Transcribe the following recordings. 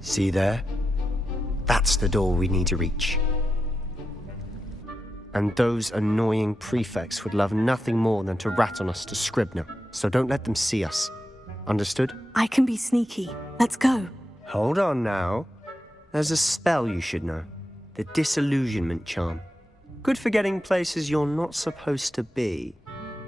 See there? That's the door we need to reach. And those annoying prefects would love nothing more than to rat on us to Scribner, so don't let them see us. Understood? I can be sneaky. Let's go. Hold on now. There's a spell you should know. The Disillusionment Charm. Good for getting places you're not supposed to be.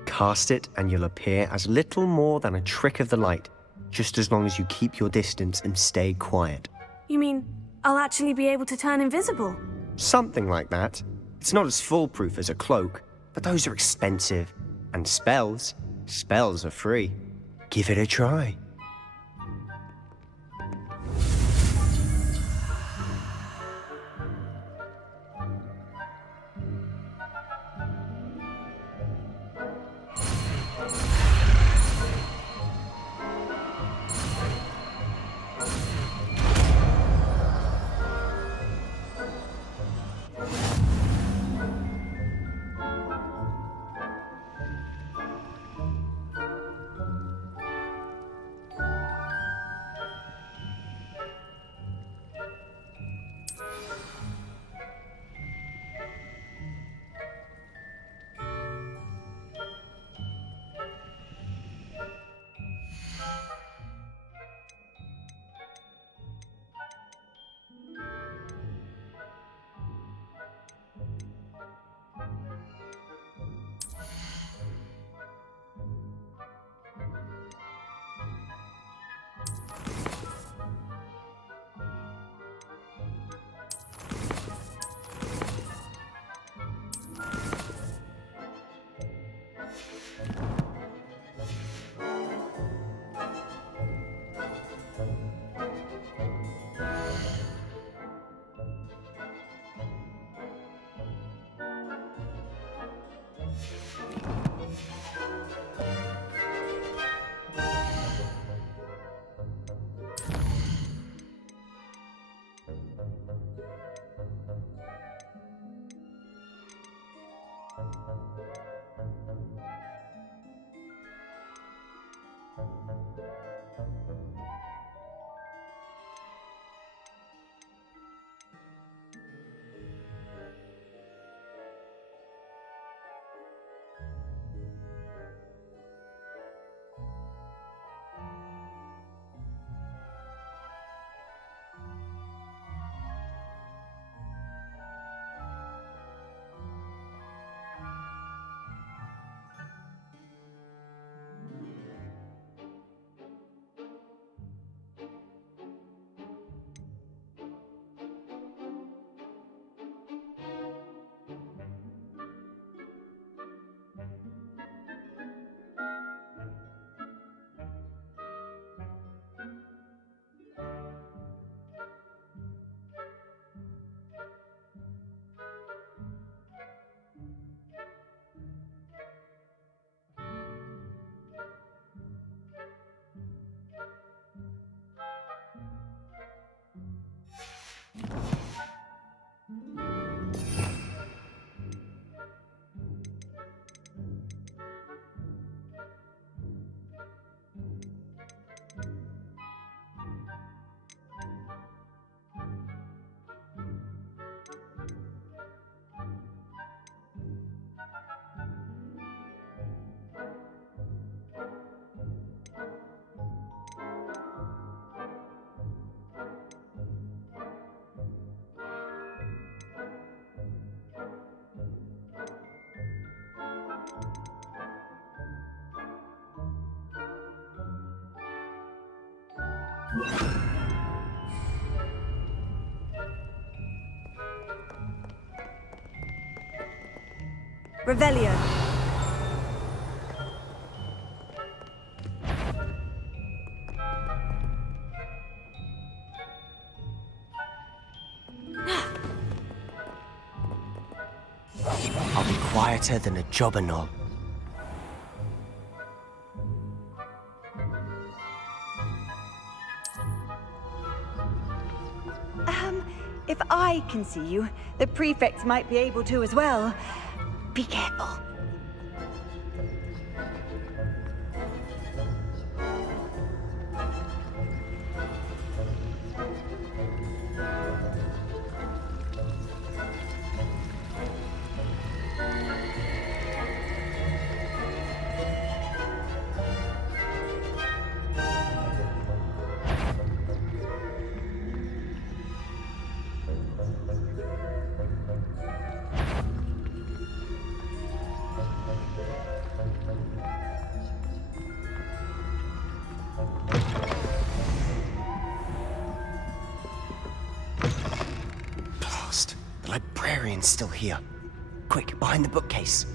Cast it and you'll appear as little more than a trick of the light, just as long as you keep your distance and stay quiet. You mean I'll actually be able to turn invisible? Something like that. It's not as foolproof as a cloak, but those are expensive. And spells are free. Give it a try. Revelio. I'll be quieter than a jobberknoll. If I I can see you. The prefects might be able to as well. Be careful. Blast! The librarian's still here. Quick, behind the bookcase.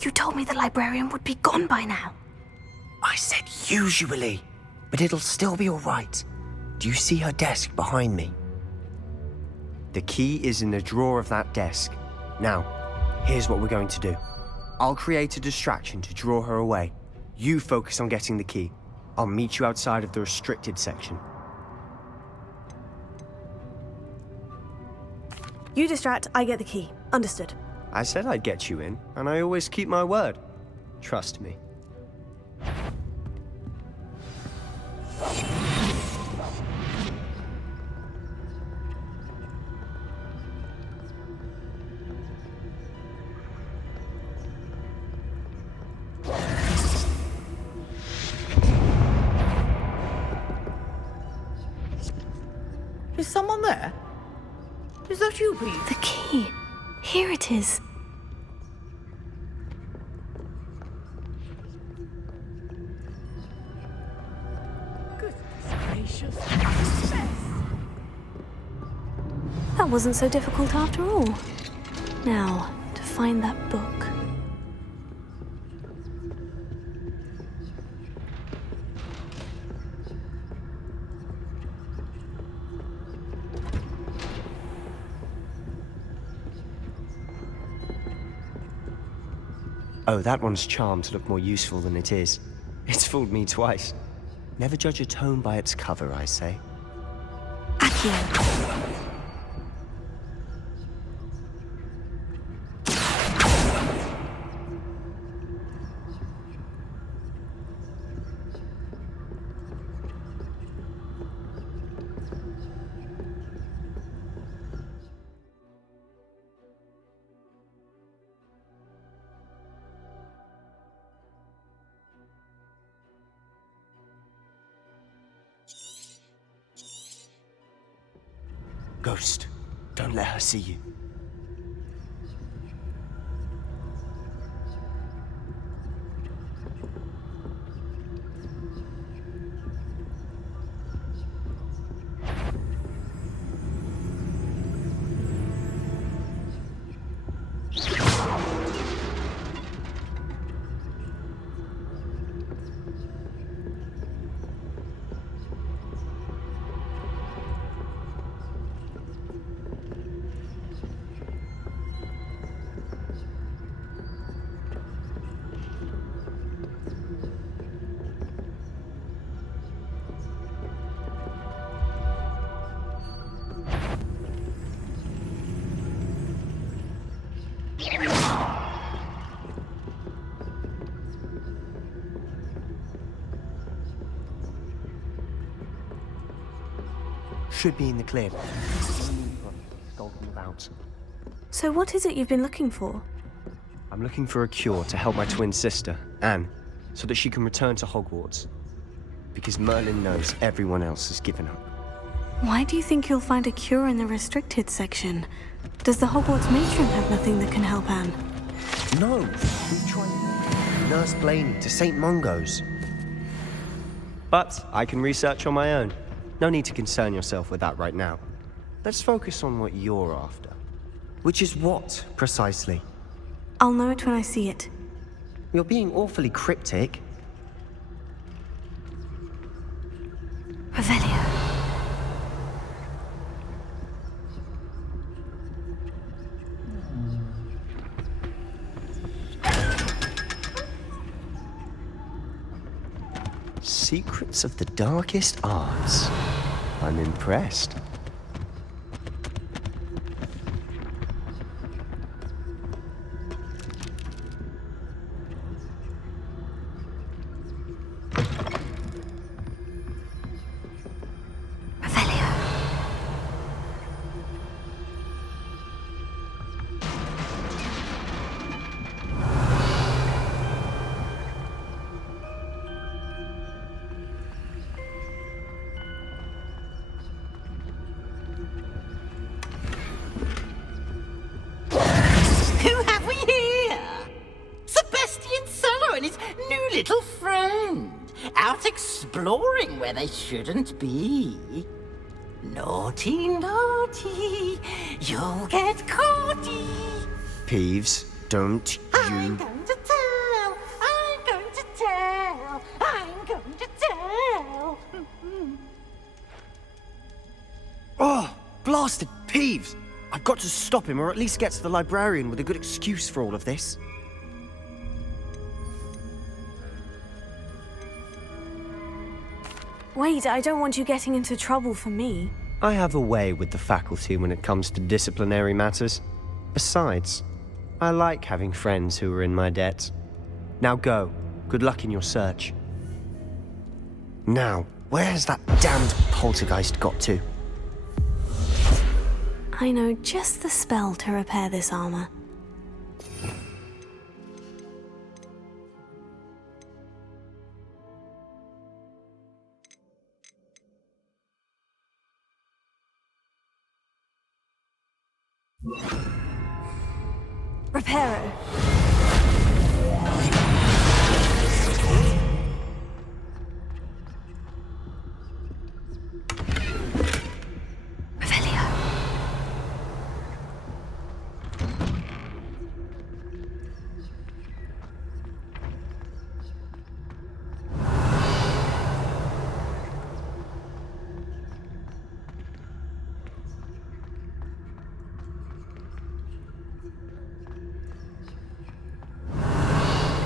You told me the librarian would be gone by now. I said usually, but it'll still be all right. Do you see her desk behind me? The key is in the drawer of that desk. Now, here's what we're going to do. I'll create a distraction to draw her away. You focus on getting the key. I'll meet you outside of the restricted section. You distract, I get the key. Understood. I said I'd get you in, and I always keep my word. Trust me. Is someone there? Is that you, please? The key. Here it is. Goodness gracious. That wasn't so difficult after all. Now, to find that book. Oh, that one's charmed to look more useful than it is. It's fooled me twice. Never judge a tome by its cover, I say. Accio. Ghost, don't let her see you. Should be in the clear. Skulking about. So what is it you've been looking for? I'm looking for a cure to help my twin sister, Anne, so that she can return to Hogwarts. Because Merlin knows everyone else has given up. Why do you think you'll find a cure in the restricted section? Does the Hogwarts matron have nothing that can help Anne? No! We tried Nurse Blaney to St. Mungo's. But I can research on my own. No need to concern yourself with that right now. Let's focus on what you're after. Which is what, precisely? I'll know it when I see it. You're being awfully cryptic. Revelio. Secrets of the darkest arts. I'm impressed. Who have we here? Sebastian Cello and his new little friend. Out exploring where they shouldn't be. Naughty, naughty. You'll get caughty. Peeves, don't I'm you... going to tell. I'm going to tell. I'm going to tell. Oh, blasted Peeves! I've got to stop him, or at least get to the librarian with a good excuse for all of this. Wait, I don't want you getting into trouble for me. I have a way with the faculty when it comes to disciplinary matters. Besides, I like having friends who are in my debt. Now go. Good luck in your search. Now, where's that damned poltergeist got to? I know just the spell to repair this armor. Reparo. Revelio.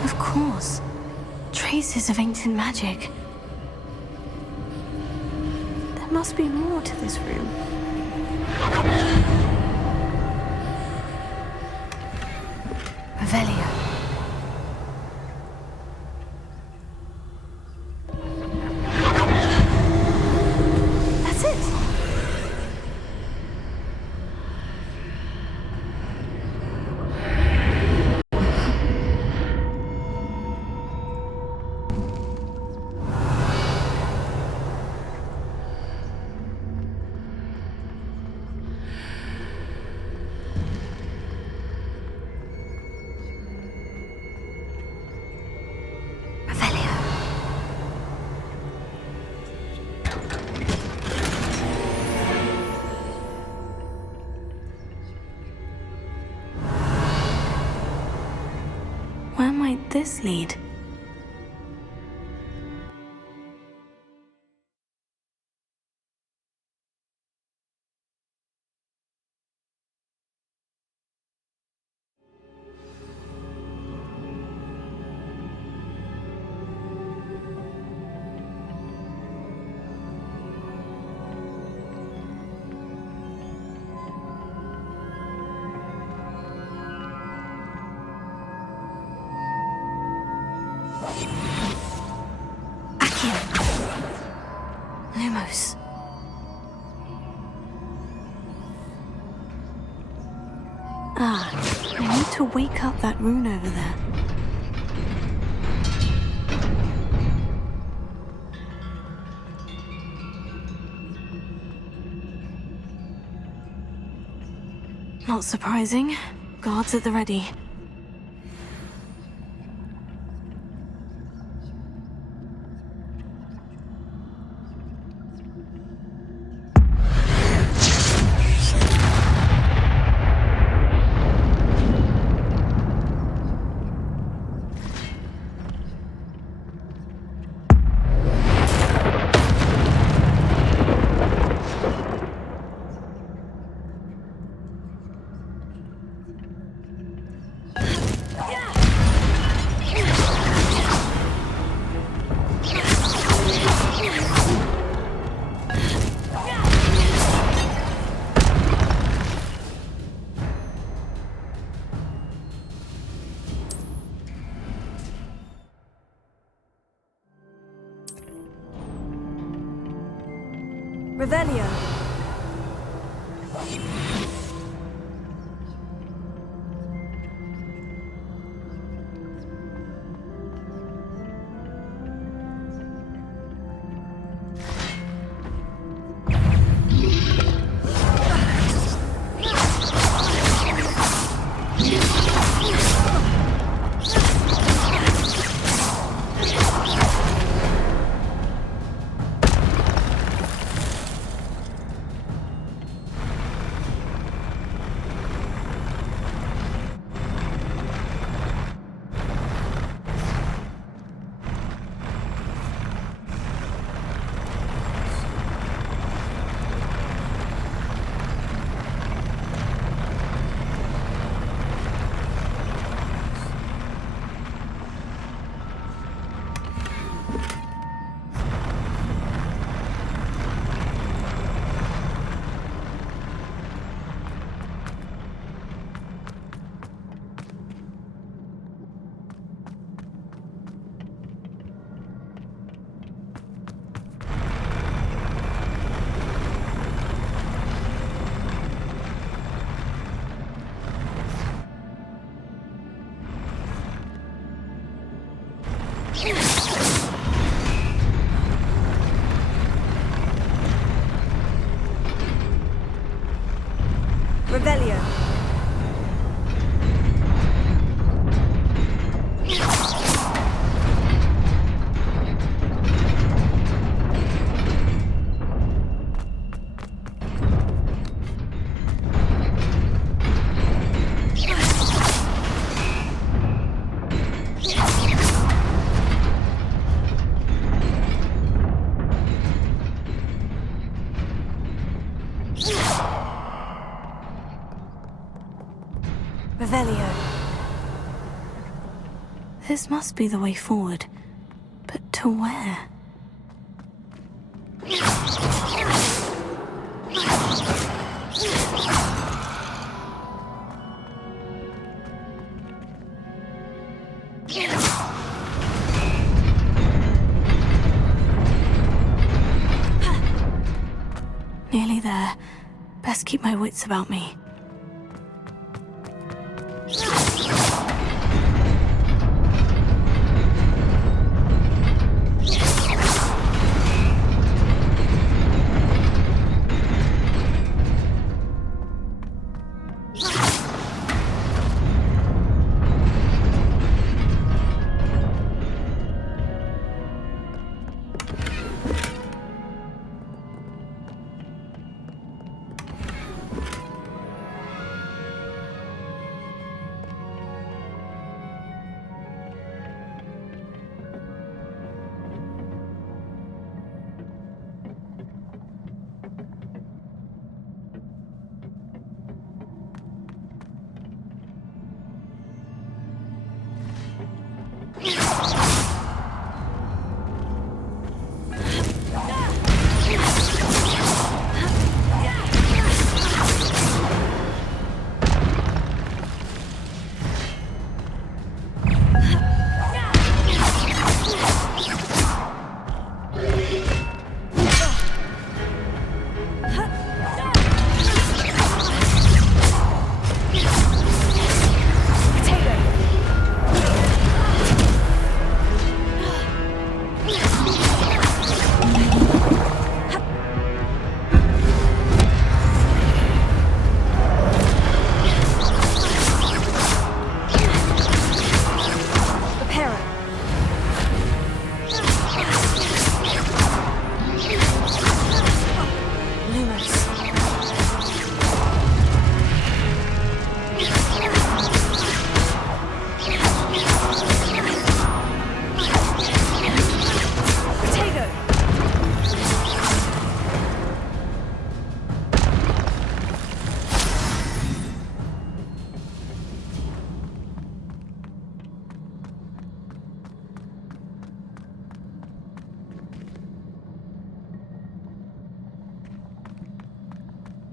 Of course. Traces of ancient magic. There must be more to this room. Revelio. That's it. Where might this lead? Lumos. Ah, I need to wake up that rune over there. Not surprising. Guards at the ready. Revelio. Revelio. Revelio. This must be the way forward. But to where? Nearly there. Best keep my wits about me.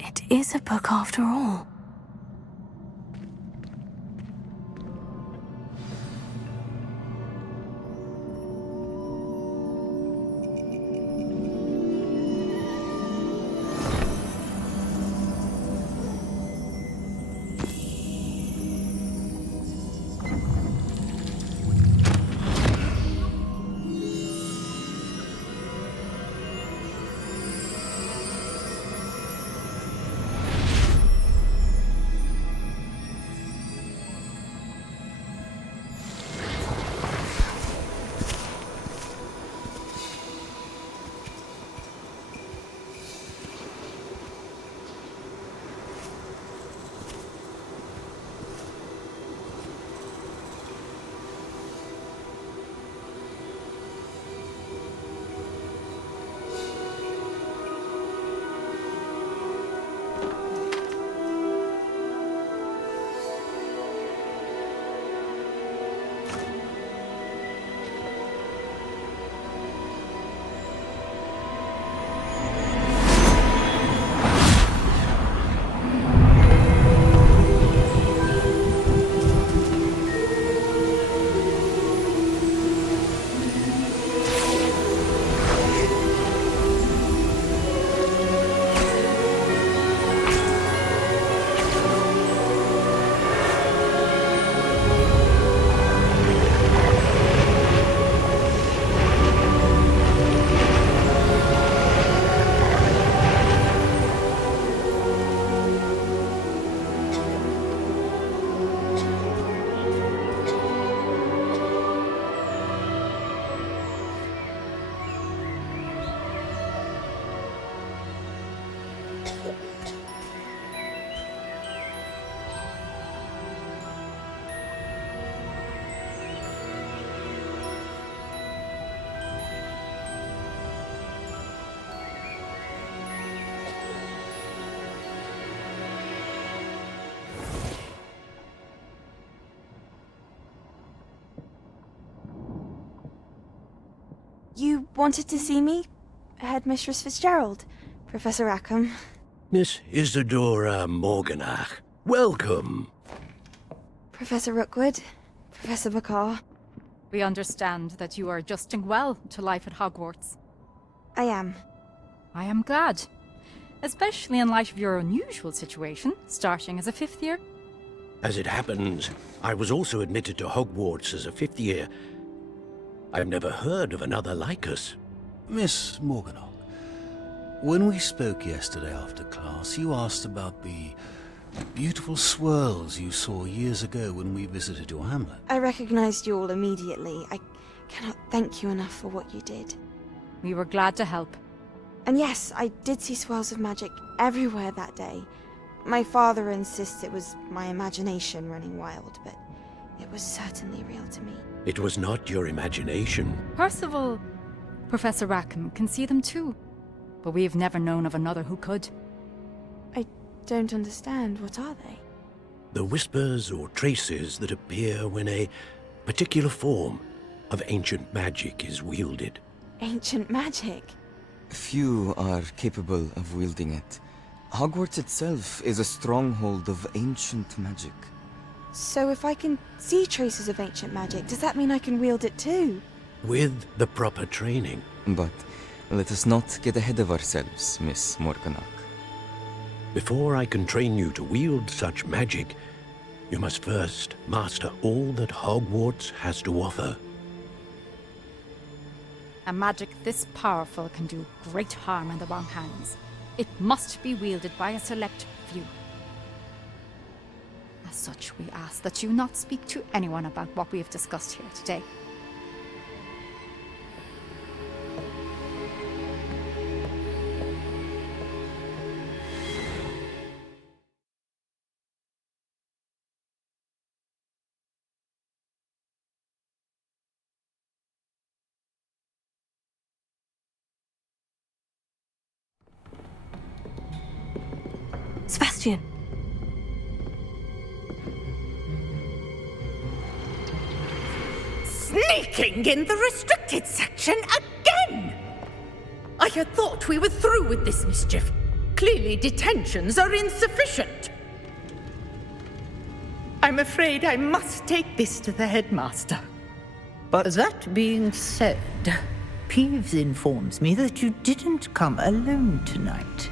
It is a book after all. You wanted to see me? Headmistress Fitzgerald, Professor Rackham. Miss Isadora Morganach, welcome. Professor Rookwood, Professor Bakar. We understand that you are adjusting well to life at Hogwarts. I am. I am glad. Especially in light of your unusual situation, starting as a 5th year. As it happens, I was also admitted to Hogwarts as a 5th year. I've never heard of another like us. Miss Morganach, when we spoke yesterday after class, you asked about the beautiful swirls you saw years ago when we visited your hamlet. I recognized you all immediately. I cannot thank you enough for what you did. We were glad to help. And yes, I did see swirls of magic everywhere that day. My father insists it was my imagination running wild, but it was certainly real to me. It was not your imagination. Percival, Professor Rackham can see them too. But we've never known of another who could. I don't understand. What are they? The whispers or traces that appear when a particular form of ancient magic is wielded. Ancient magic? Few are capable of wielding it. Hogwarts itself is a stronghold of ancient magic. So if I can see traces of ancient magic, does that mean I can wield it too? With the proper training. But let us not get ahead of ourselves, Miss Morganach. Before I can train you to wield such magic, you must first master all that Hogwarts has to offer. A magic this powerful can do great harm in the wrong hands. It must be wielded by a select few. As such, we ask that you not speak to anyone about what we have discussed here today. Sebastian! Sneaking in the restricted section again! I had thought we were through with this mischief. Clearly detentions are insufficient. I'm afraid I must take this to the headmaster. But that being said, Peeves informs me that you didn't come alone tonight.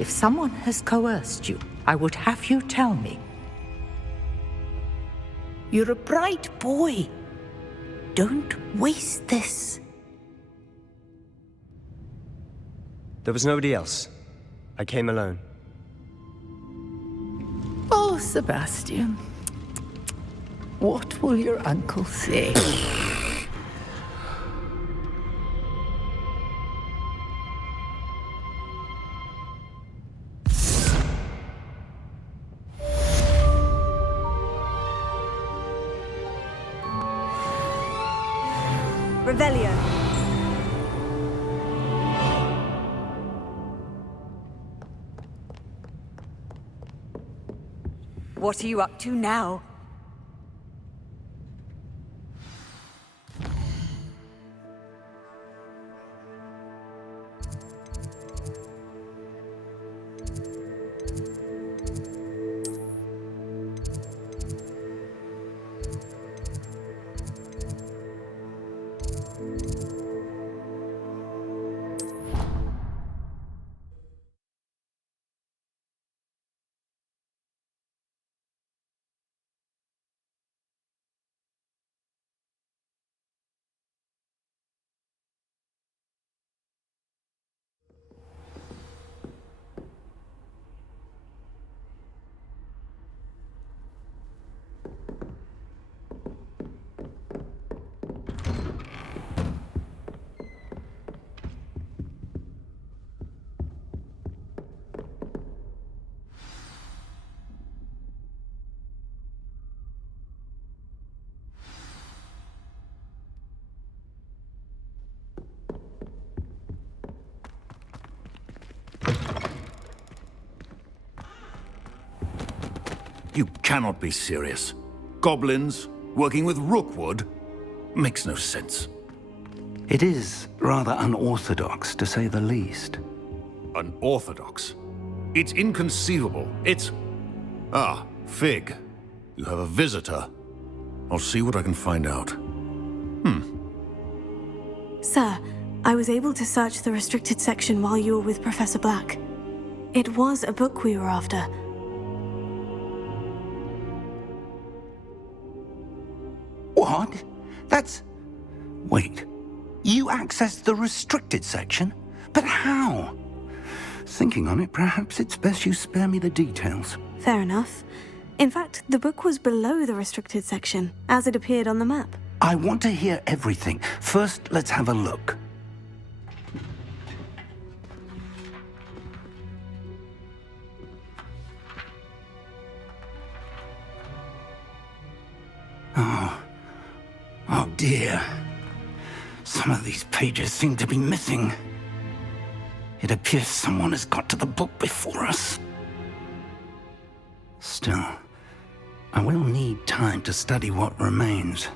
If someone has coerced you, I would have you tell me. You're a bright boy. Don't waste this. There was nobody else. I came alone. Oh, Sebastian. What will your uncle say? Revelio. What are you up to now? You cannot be serious. Goblins working with Rookwood? Makes no sense. It is rather unorthodox, to say the least. Unorthodox? It's inconceivable. It's... Ah, Fig. You have a visitor. I'll see what I can find out. Sir, I was able to search the restricted section while you were with Professor Black. It was a book we were after. What? That's... Wait. You accessed the restricted section? But how? Thinking on it, perhaps it's best you spare me the details. Fair enough. In fact, the book was below the restricted section, as it appeared on the map. I want to hear everything. First, let's have a look. Oh dear. Some of these pages seem to be missing. It appears someone has got to the book before us. Still, I will need time to study what remains.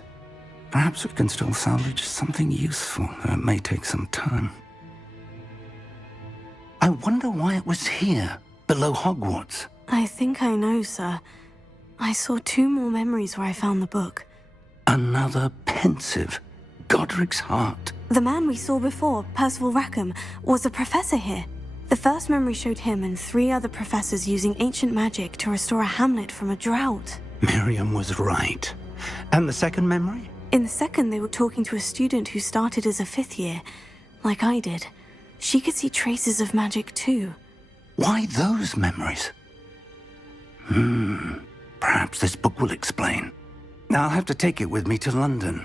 Perhaps we can still salvage something useful, though it may take some time. I wonder why it was here, below Hogwarts. I think I know, sir. I saw 2 more memories where I found the book. Another pensive. Godric's heart. The man we saw before, Percival Rackham, was a professor here. The first memory showed him and 3 other professors using ancient magic to restore a hamlet from a drought. Miriam was right. And the second memory? In the second, they were talking to a student who started as a 5th year, like I did. She could see traces of magic too. Why those memories? Perhaps this book will explain. I'll have to take it with me to London.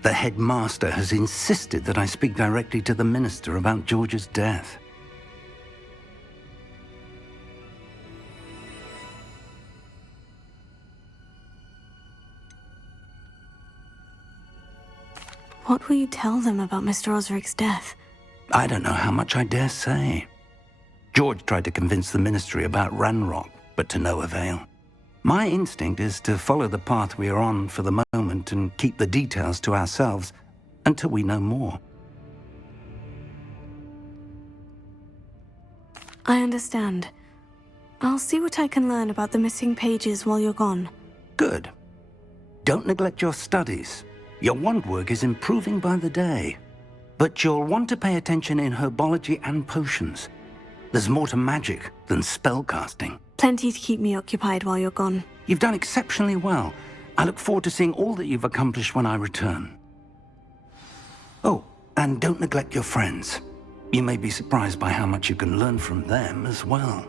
The headmaster has insisted that I speak directly to the minister about George's death. What will you tell them about Mr. Osric's death? I don't know how much I dare say. George tried to convince the ministry about Ranrock, but to no avail. My instinct is to follow the path we are on for the moment and keep the details to ourselves until we know more. I understand. I'll see what I can learn about the missing pages while you're gone. Good. Don't neglect your studies. Your wand work is improving by the day. But you'll want to pay attention in herbology and potions. There's more to magic than spellcasting. Plenty to keep me occupied while you're gone. You've done exceptionally well. I look forward to seeing all that you've accomplished when I return. Oh, and don't neglect your friends. You may be surprised by how much you can learn from them as well.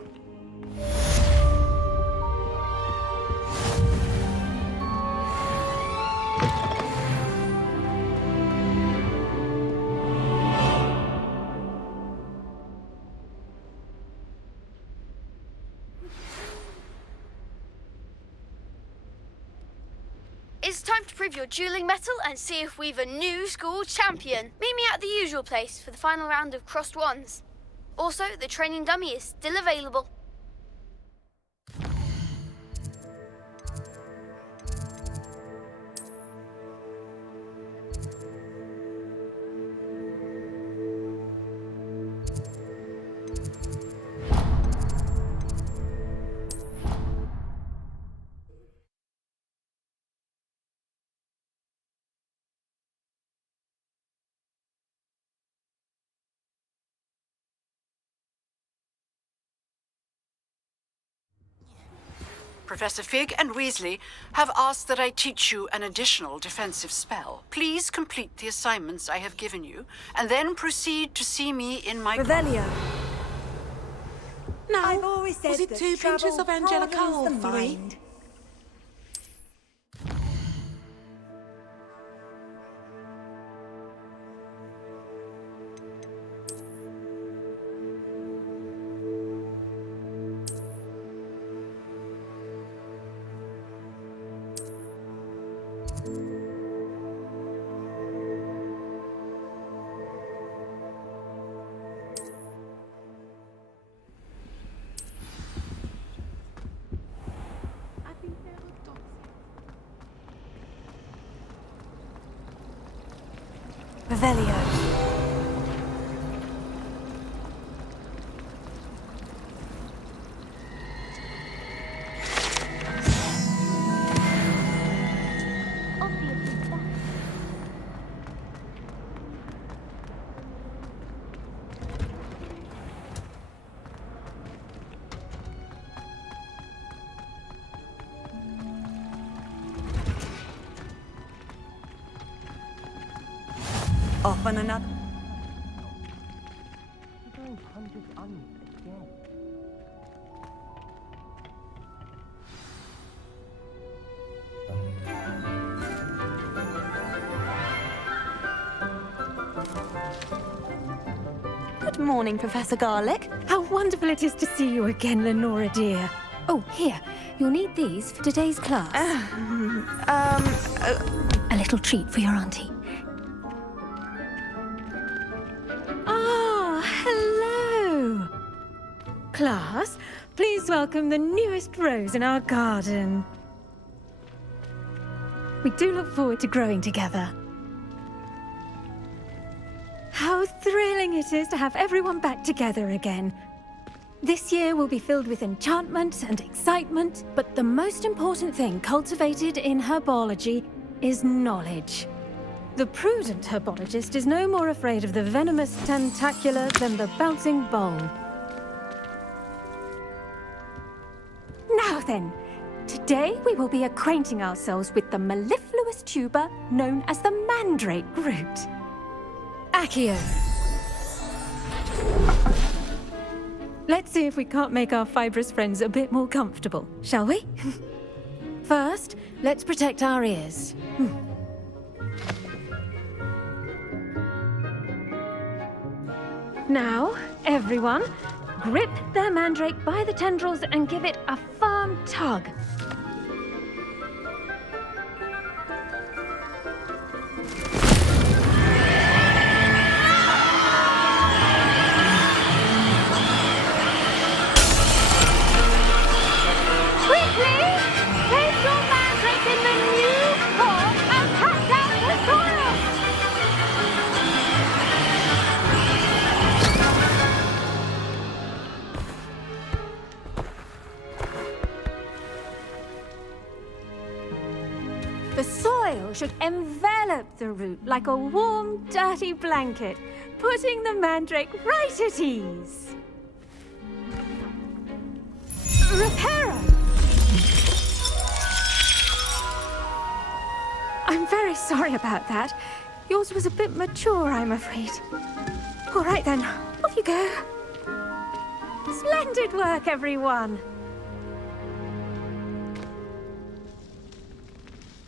It's time to prove your dueling mettle and see if we've a new school champion. Meet me at the usual place for the final round of crossed wands. Also, the training dummy is still available. Professor Fig and Weasley have asked that I teach you an additional defensive spell. Please complete the assignments I have given you, and then proceed to see me in my... Revelio. No, I've always said Was it that 2 pinches of travel Angelica or broadens the 3? mind. Revelio. off on another. Good morning, Professor Garlic. How wonderful it is to see you again, Lenora dear. Oh, here. You'll need these for today's class. A little treat for your auntie. Ah, hello. Class, please welcome the newest rose in our garden. We do look forward to growing together. How thrilling it is to have everyone back together again. This year will be filled with enchantment and excitement, but the most important thing cultivated in herbology is knowledge. The prudent herbologist is no more afraid of the venomous tentacular than the bouncing bowl. Now then, today we will be acquainting ourselves with the mellifluous tuber known as the mandrake root. Accio. Let's see if we can't make our fibrous friends a bit more comfortable, shall we? First, let's protect our ears. Now, everyone, grip their mandrake by the tendrils and give it a firm tug. The soil should envelop the root like a warm, dirty blanket, putting the mandrake right at ease. Reparo! I'm very sorry about that. Yours was a bit mature, I'm afraid. All right then, off you go. Splendid work, everyone.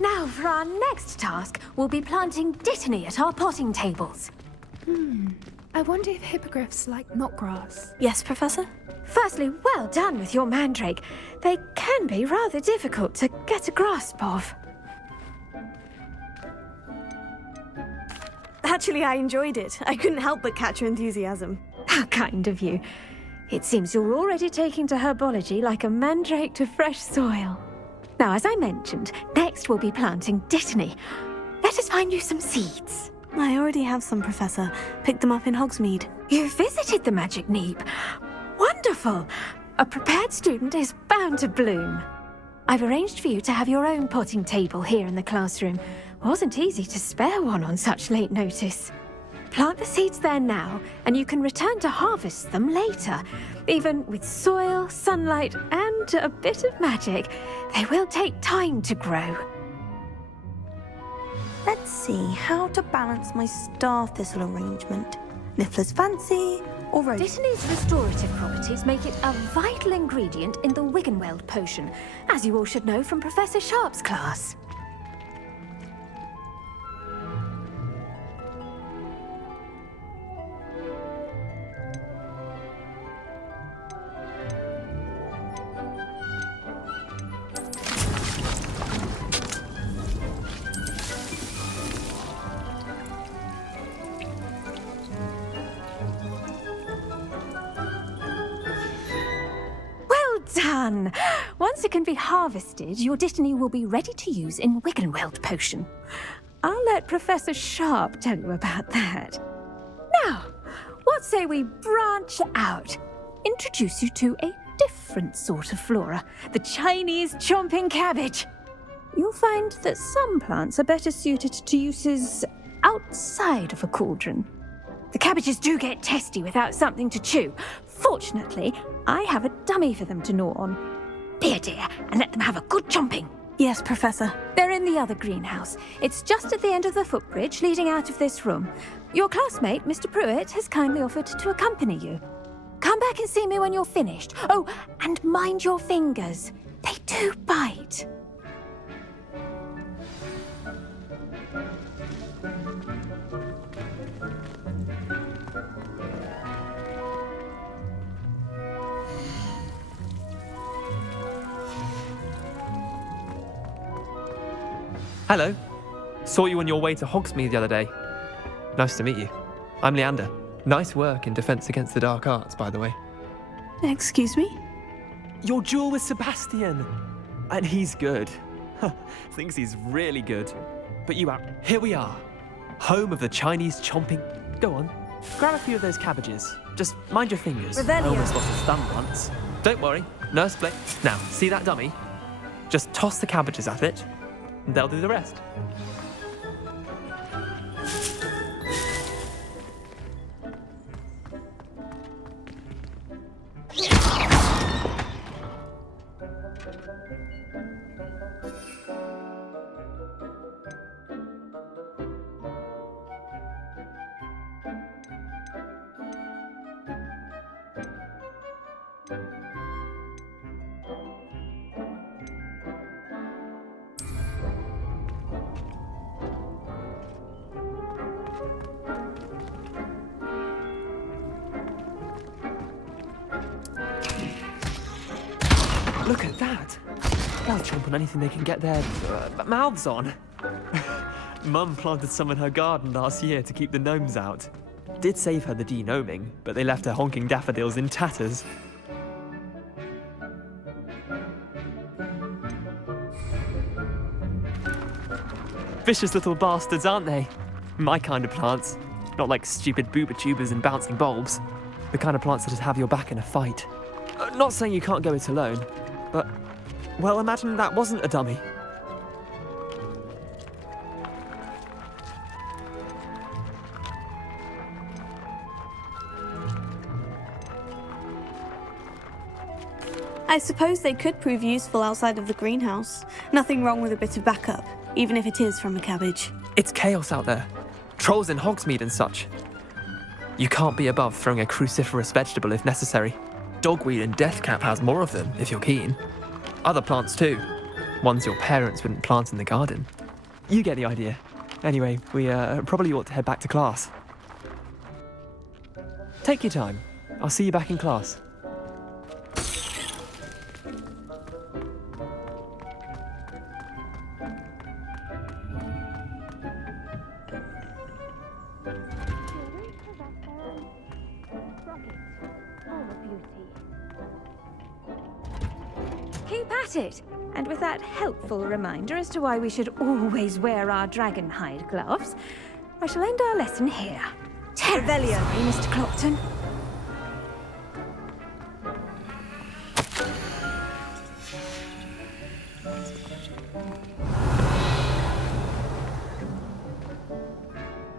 Now, for our next task, we'll be planting dittany at our potting tables. I wonder if hippogriffs like knotgrass. Yes, Professor? Firstly, well done with your mandrake. They can be rather difficult to get a grasp of. Actually, I enjoyed it. I couldn't help but catch your enthusiasm. How kind of you. It seems you're already taking to herbology like a mandrake to fresh soil. Now, as I mentioned, next we'll be planting dittany. Let us find you some seeds. I already have some, Professor. Picked them up in Hogsmeade. You visited the Magic Neep. Wonderful! A prepared student is bound to bloom. I've arranged for you to have your own potting table here in the classroom. Wasn't easy to spare one on such late notice. Plant the seeds there now, and you can return to harvest them later. Even with soil, sunlight, and a bit of magic, they will take time to grow. Let's see how to balance my star thistle arrangement. Niffler's fancy or rose? Dittany's restorative properties make it a vital ingredient in the Wiggenweld potion, as you all should know from Professor Sharp's class. Done! Once it can be harvested, your dittany will be ready to use in Wiggenweld potion. I'll let Professor Sharp tell you about that. Now, what say we branch out? Introduce you to a different sort of flora, the Chinese chomping cabbage. You'll find that some plants are better suited to uses outside of a cauldron. The cabbages do get testy without something to chew. Fortunately, I have a dummy for them to gnaw on. Be a dear and let them have a good chomping. Yes, Professor. They're in the other greenhouse. It's just at the end of the footbridge leading out of this room. Your classmate, Mr. Pruitt, has kindly offered to accompany you. Come back and see me when you're finished. Oh, and mind your fingers. They do bite. Hello. Saw you on your way to Hogsmeade the other day. Nice to meet you. I'm Leander. Nice work in Defense Against the Dark Arts, by the way. Excuse me? Your duel with Sebastian. And he's good. Thinks he's really good. But you out. Here we are. Home of the Chinese chomping. Go on. Grab a few of those cabbages. Just mind your fingers. I Revelio. almost lost a thumb once. Don't worry. Nurse Blake. Now, see that dummy? Just toss the cabbages at it. And they'll do the rest. Look at that! They'll chomp on anything they can get their mouths on. Mum planted some in her garden last year to keep the gnomes out. Did save her the de-gnoming, but they left her honking daffodils in tatters. Vicious little bastards, aren't they? My kind of plants. Not like stupid booba tubers and bouncing bulbs. The kind of plants that'd have your back in a fight. Not saying you can't go it alone, but, well, imagine that wasn't a dummy. I suppose they could prove useful outside of the greenhouse. Nothing wrong with a bit of backup, even if it is from a cabbage. It's chaos out there. Trolls in Hogsmeade and such. You can't be above throwing a cruciferous vegetable if necessary. Dogweed and deathcap has more of them, if you're keen. Other plants too. Ones your parents wouldn't plant in the garden. You get the idea. Anyway, we probably ought to head back to class. Take your time. I'll see you back in class. Keep at it! And with that helpful reminder as to why we should always wear our dragon hide gloves, I shall end our lesson here. Terribly sorry, Mr. Clopton.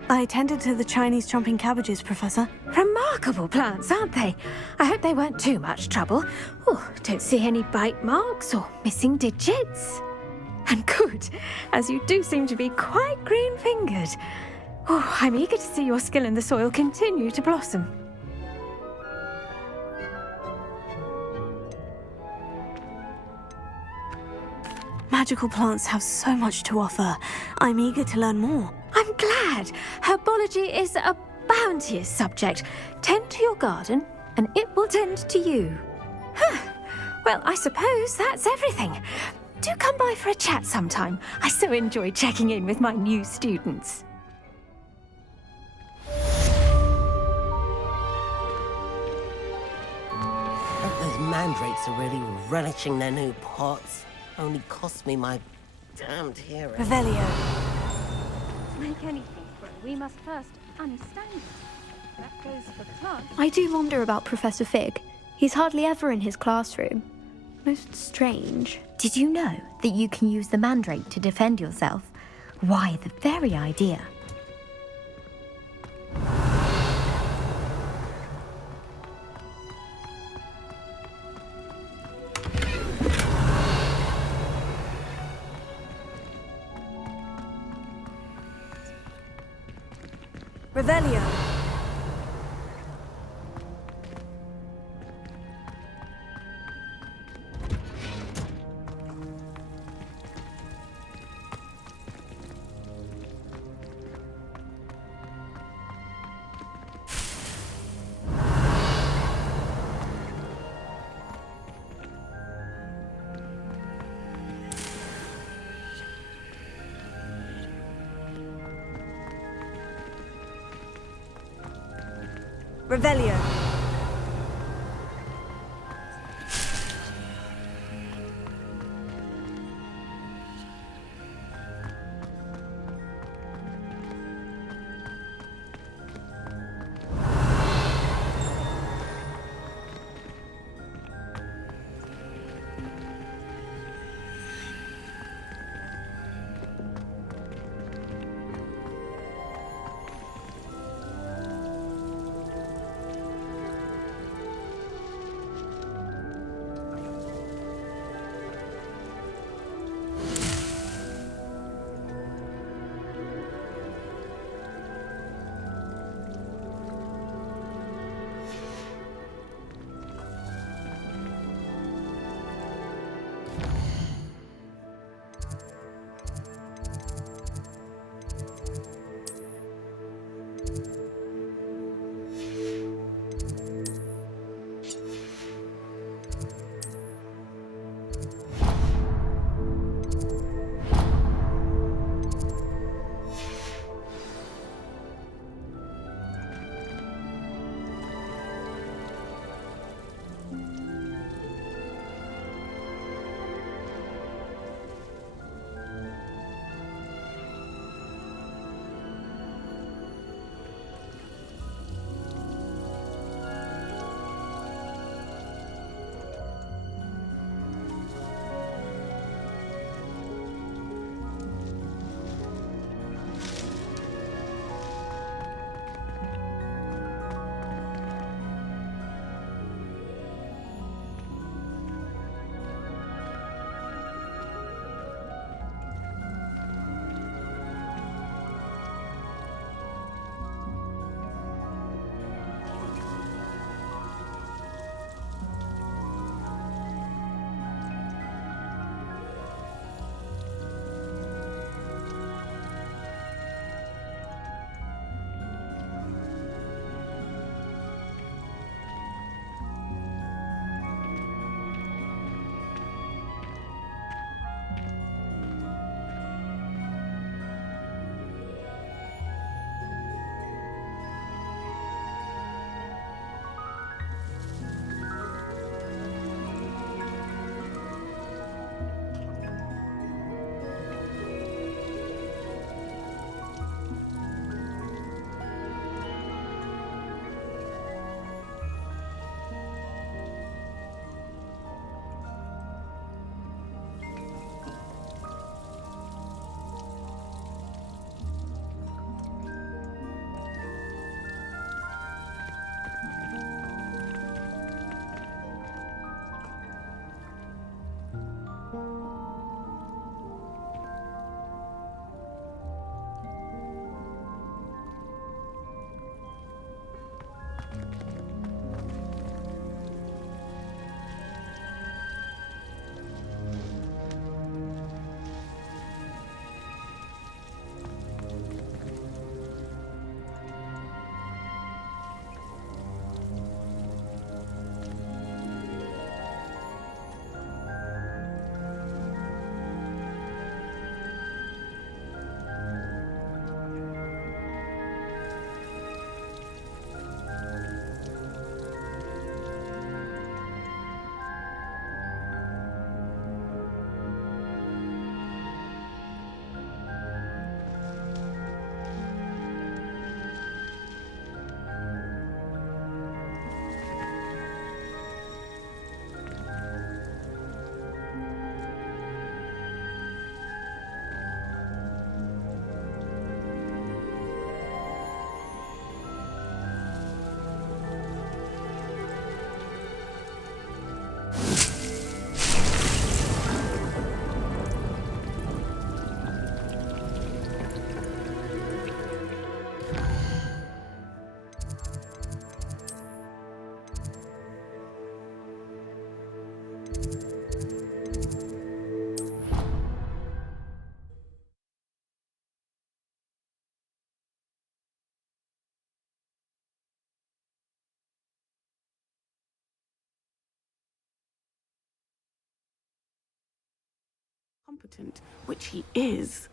I tended to the Chinese chomping cabbages, Professor. Remarkable plants, aren't they? I hope they weren't too much trouble. Oh, don't see any bite marks or missing digits. And good, as you do seem to be quite green-fingered. Oh, I'm eager to see your skill in the soil continue to blossom. Magical plants have so much to offer. I'm eager to learn more. I'm glad. Herbology is a bounteous subject. Tend to your garden, and it will tend to you. Well, I suppose that's everything. Do come by for a chat sometime. I so enjoy checking in with my new students. Those mandrakes are really relishing their new pots. Only cost me my damned hero. Revelio. To make anything grow, we must first understand it. That goes for plants. I do wonder about Professor Fig. He's hardly ever in his classroom. Most strange. Did you know that you can use the mandrake to defend yourself? Why, the very idea. Revelio. Revelio. incompetent, which he is,